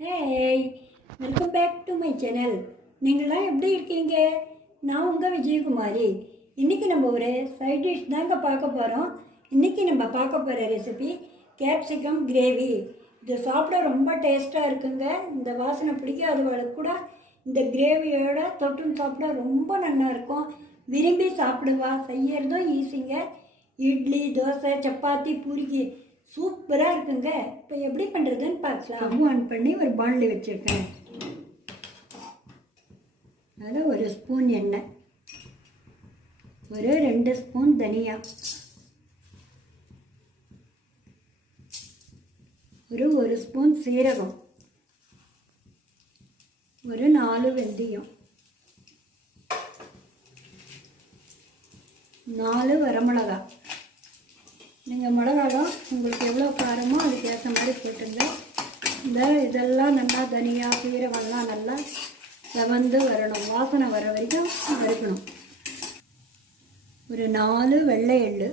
Hey, welcome back to my channel. நீங்களாம் எப்படி இருக்கீங்க? நான் உங்கள் விஜயகுமாரி. இன்றைக்கி நம்ம ஒரு சைட் டிஷ் தாங்க பார்க்க போகிறோம். இன்றைக்கி நம்ம பார்க்க போகிற ரெசிபி கேப்சிகம் கிரேவி. இது சாப்பிட ரொம்ப டேஸ்ட்டாக இருக்குங்க. இந்த வாசனை பிடிக்காதவங்களுக்கு கூட இந்த கிரேவியோட தொட்டுன்னு சாப்பிட ரொம்ப நல்லா இருக்கும். விரும்பி சாப்பிடுவா. செய்யறதும் ஈஸிங்க. இட்லி, தோசை, சப்பாத்தி, பூரிக்கு சூப்பராக இருக்குங்க. இப்போ எப்படி பண்ணுறதுன்னு பார்க்கலாம். ஆன் பண்ணி ஒரு பாண்டில் வச்சுருக்கேன். அதில் ஒரு ஸ்பூன் எண்ணெய், ஒரு 2 ஸ்பூன் தனியா, ஒரு ஸ்பூன் சீரகம், ஒரு 4 வெந்தயம், 4 வரமிளகா. நீங்கள் மிளகாலாம் உங்களுக்கு எவ்வளோ காரமோ அதுக்கு ஏற்ற மாதிரி போட்டுங்க. இதெல்லாம் நல்லா தனியா சீரகம்லாம் நல்லா செவந்து வரணும். வாசனை வர வரைக்கும் வறுக்கணும். ஒரு 4 வெள்ளை எள்ளு,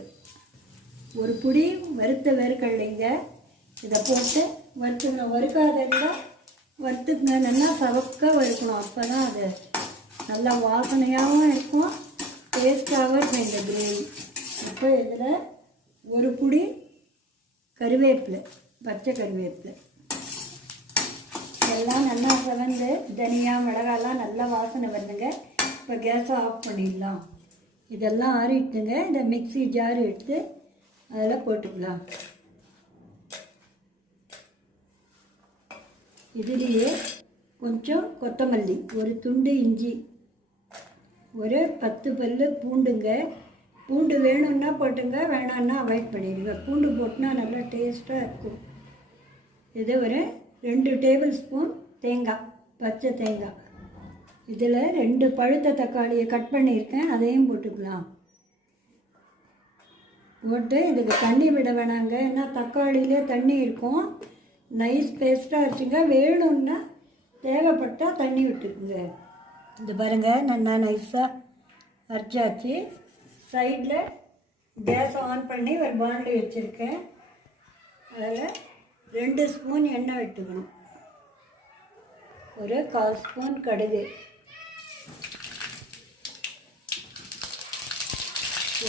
ஒரு புடி வறுத்த வேர்க்கடலைங்க. இதை போட்டு வறுத்துக்கணும். வறுக்காதா வறுத்துக்குங்க. நல்லா சவக்க வறுக்கணும். அப்போ தான் அது நல்லா வாசனையாகவும் இருக்கும், டேஸ்ட்டாகவும் இருக்கும் இந்த கிரேவி. இப்போ இதில் ஒரு புடி கருவேப்பிலை, பச்சை கருவேப்பிலை, எல்லாம் நல்லா செவந்து தனியா மிளகாலாம் நல்லா வாசனை வருதுங்க. இப்போ கேஸை ஆஃப் பண்ணிடலாம். இதெல்லாம் ஆறிட்டுங்க. இந்த மிக்ஸி ஜார் எடுத்து அதில் போட்டுக்கலாம். இதுலேயே கொஞ்சம் கொத்தமல்லி, ஒரு துண்டு இஞ்சி, ஒரு 10 பல்லு பூண்டுங்க. பூண்டு வேணும்னா போட்டுங்க, வேணான்னா அவாய்ட் பண்ணிடுங்க. பூண்டு போட்டுனா நல்லா டேஸ்ட்டாக இருக்கும். இது ஒரு 2 டேபிள் ஸ்பூன் தேங்காய், பச்சை தேங்காய். இதில் 2 பழுத்த தக்காளியை கட் பண்ணியிருக்கேன், அதையும் போட்டுக்கலாம். போட்டு இதுக்கு தண்ணி விட வேணாங்க, ஏன்னா தக்காளியிலே தண்ணி இருக்கும். நைஸ் பேஸ்ட்டாக இருச்சுங்க. வேணும்னா தேவைப்பட்டால் தண்ணி விட்டுக்குங்க. இது பாருங்கள், நல்லா நைஸாக அரைச்சாச்சு. சைடில் கேஸ் ஆன் பண்ணி ஒரு பாண்டி வச்சுருக்கேன். அதில் 2 ஸ்பூன் எண்ணெய் விட்டுக்கணும். ஒரு 1/4 ஸ்பூன் கடுகு,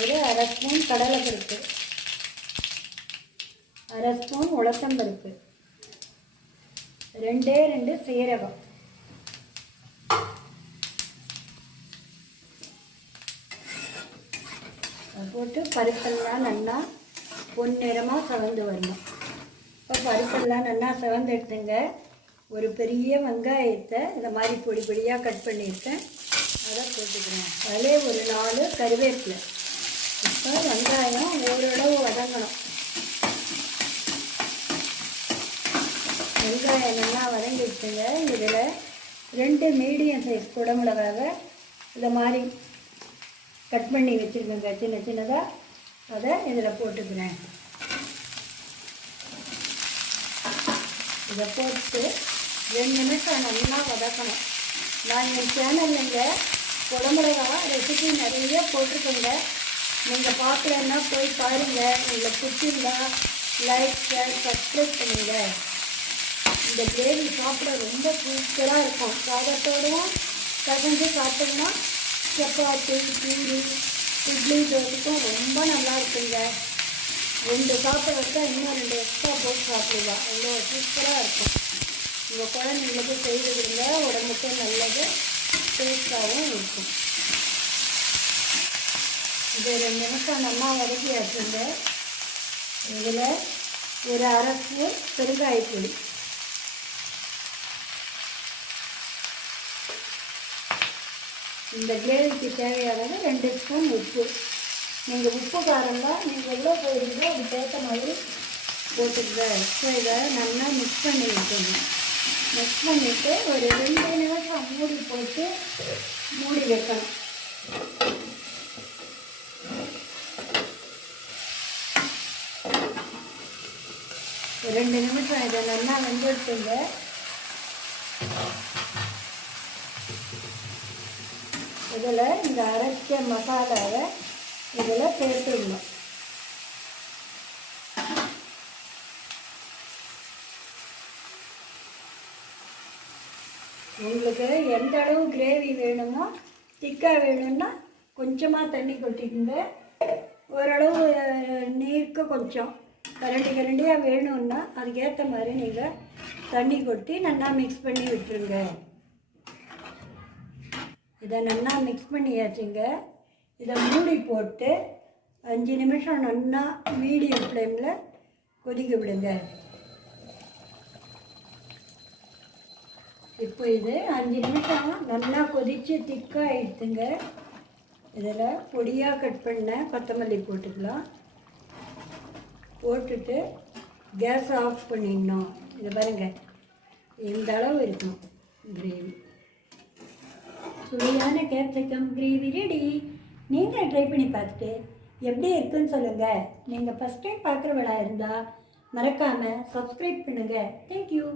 ஒரு 1/2 ஸ்பூன் கடலைப்பருப்பு, 1/2 ஸ்பூன் உளுத்தம்பருப்பு, 2 சீரகம், போட்டு பருப்பெல்லாம் நல்லா பொன்னிறமாக செவந்து வரணும். இப்போ பருப்பெல்லாம் நல்லா செவந்து எடுத்துங்க. ஒரு பெரிய வெங்காயத்தை இந்த மாதிரி பொடி பொடியாக கட் பண்ணியிருக்கேன், அதை போட்டுக்கிறேன். அதிலே ஒரு 4 கருவேப்பிலை. இப்போ வெங்காயம் ஓரளவு வதங்கணும். வெங்காயம் நல்லா வதங்கிடுச்சுங்க. இதில் 2 மீடியம் சைஸ் குடமிளகாவை இதை மாதிரி கட் பண்ணி வச்சுருக்கேங்க, சின்ன சின்னதாக. அதை இதில் போட்டுக்கிறேன். இதை போட்டு 2 நிமிஷம் நல்லா வதக்கணும். நான் என் சேனல்லைங்க குடமிளகா ரெசிபி நிறைய போட்டிருக்கேங்க. நீங்கள் பார்க்கலன்னா போய் பாருங்கள். உங்களுக்கு பிடிச்சிருந்தா லைக், ஷேர், சப்ஸ்கிரைப் பண்ணுங்க. இந்த கிரேவி சாப்பிட ரொம்ப சூப்பராக இருக்கும். சாதத்தோடும் கசஞ்சு சாப்பிட்டோம்னா சப்பாத்தி, பூரி, இட்லி, தோசைக்கும் ரொம்ப நல்லா இருக்குங்க. 2 சாப்பிட வச்சா இன்னும் 2 எக்ஸ்ட்ரா போட்டு சாப்பிடுவா. அவ்வளோ சூப்பராக இருக்கும். உங்கள் குழந்தைங்களுக்கு செய்து கொடுங்க, உடம்புக்கும் நல்லது, டேஸ்ட்டாகவும் இருக்கும். இது 2 நிமிஷம் நல்லா வதக்கியாச்சுங்க. இதில் ஒரு 1/2 ஸ்பூன் பெருங்காயப்பொடி, இந்த கிரேவிக்கு தேவையானது 2 ஸ்பூன் உப்பு. நீங்கள் உப்பு காரம்லாம் நீங்கள் எவ்வளோ போடுறீங்களோ அதுக்கு ஏற்ற மாதிரி போட்டுங்க. ஸோ இதை நல்லா மிக்ஸ் பண்ணி வைக்கணும். மிக்ஸ் பண்ணிவிட்டு ஒரு 2 நிமிஷம் மூடி போட்டு மூடி வைக்கணும். ஒரு 2 நிமிஷம் இதை நல்லா வெந்துடுத்துங்க. இதில் இந்த அரைச்ச மசாலாவை இதில் சேர்த்துடணும். உங்களுக்கு எந்த அளவு கிரேவி வேணுமோ திக்காக வேணும்னா கொஞ்சமாக தண்ணி கொட்டிக்கோங்க. ஓரளவு நீருக்கு கொஞ்சம் கரண்டியாக வேணும்னா அதுக்கேற்ற மாதிரி நீங்கள் தண்ணி கொட்டி நல்லா மிக்ஸ் பண்ணி விட்டுருங்க. இதை நல்லா மிக்ஸ் பண்ணியாச்சுங்க. இதை மூடி போட்டு 5 நிமிஷம் நல்லா மீடியம் ஃப்ளேமில் கொதிக்க விடுங்க. இப்போ இது 5 நிமிஷம் நல்லா கொதித்து திக்காகிடுதுங்க. இதில் பொடியாக கட் பண்ண கொத்தமல்லி போட்டுக்கலாம். போட்டுட்டு கேஸை ஆஃப் பண்ணிடணும். இது பாருங்கள், இந்த அளவு இருக்கும் கிரேவி. சுவையான கேப்சிகம் கிரேவி ரெடி. நீங்கள் ட்ரை பண்ணி பார்த்துட்டு எப்படி இருக்குன்னு சொல்லுங்கள். நீங்கள் ஃபஸ்ட் டைம் பார்க்குறவளா இருந்தால் மறக்காமல் சப்ஸ்கிரைப் பண்ணுங்கள். தேங்க்யூ.